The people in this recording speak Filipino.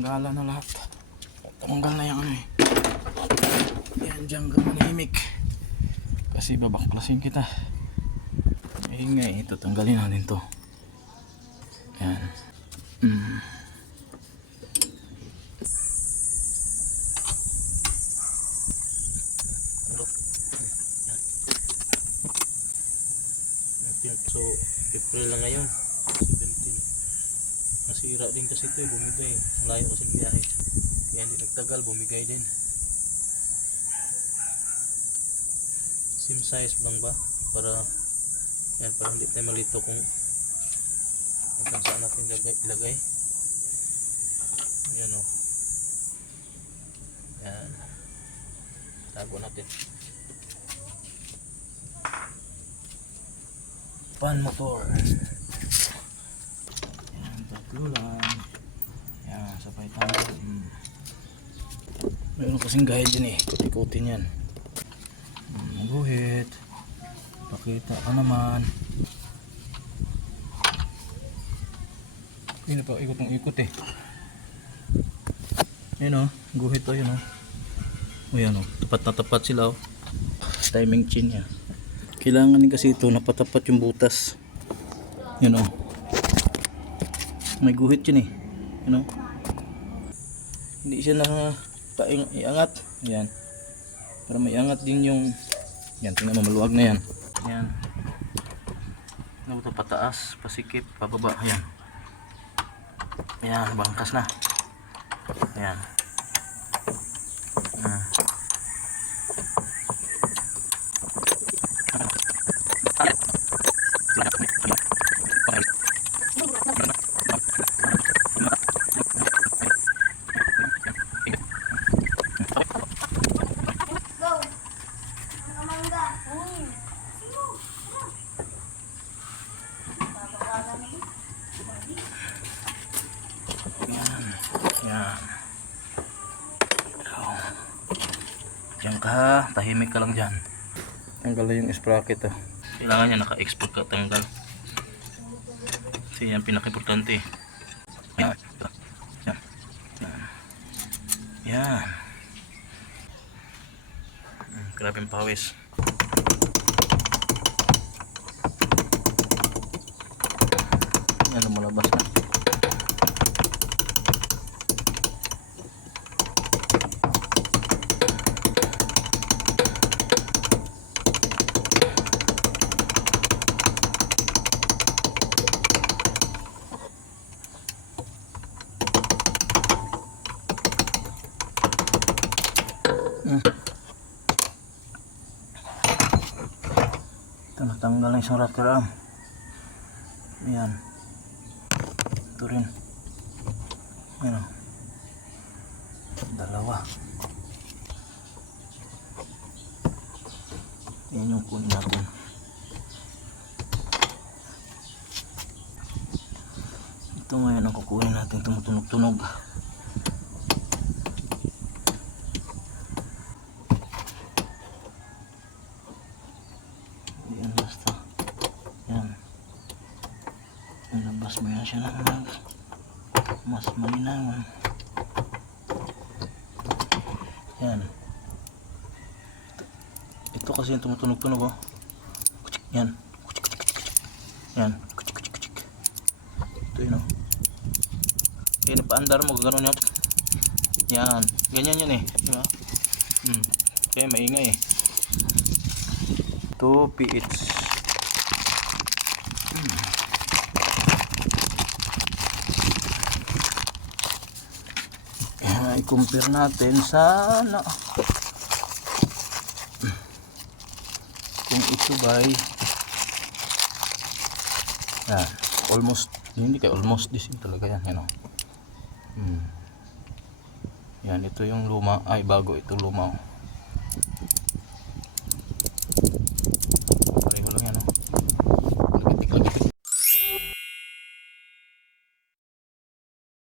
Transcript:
tanggalan na lahat. Tanggal na yung ano eh. Yan, dyan ka manahimik. Kasi babaklasin kita. Ingay, ito tanggalin natin to. Yan. So, April lang ngayon, 17. Nasira din kasi ito eh, bumigay. Ang layo kasi ng biyahe. Kaya hindi nagtagal, bumigay din. Same size lang ba? Para hindi tayo malito kung saan natin ilagay. Yan o. Yan. Tago natin. Pan motor. Yan, tatlo lang. Yan, sabay tayo. Mayroon kasing gaya din eh. Kuti-kuti yan. Guhit. Pakita ka naman. Yun pa, ikot ng ikot eh. Yun o, guhit o, yun o. O yan o, tapat na tapat sila o. Timing chain niya. Kailangan din kasi ito napatapat yung butas. Yun o. May guhit yun eh. Yun o. Hindi siya iangat. Ayan. Para may angat din yung. Yan, tingnan mo, maluwag na yan. Ayan. Ito pataas, pasikip, pababa. Ayan. Ayan, bangkas na. Ayan. Yan. So, diyan ka, tahimik ka lang dyan. Tanggal na yung sprocket oh. Kailangan niya naka-export ka tanggal. Kasi yan pinaka-importante. Yan. Yan. Yan. Yan. Grabe yung pawis. Yan, lumalabas na. Ito, natanggal na isang rocker arm. Ayan. Ito rin. Ayan o. Dalawa. Ayan yung kunin natin. Ito ngayon ang kukunin natin. Tumutunog-tunog. Ayan, basta. Ayan. Nalabas mo yan siya ng mas malinaw. Yan. Ito kasi yung tumutunog-tunog oh. Yan. Yan. Ito yun oh. Kaya napaandar mo, gano'n yun. Yan. Ganyan yun eh. Diba? Kaya maingay eh. Ito, PH. I-compare natin sa kung ito by yan, almost, hindi kayo almost this talaga yan, yan o. Yan, ito yung luma, ay bago, ito luma o.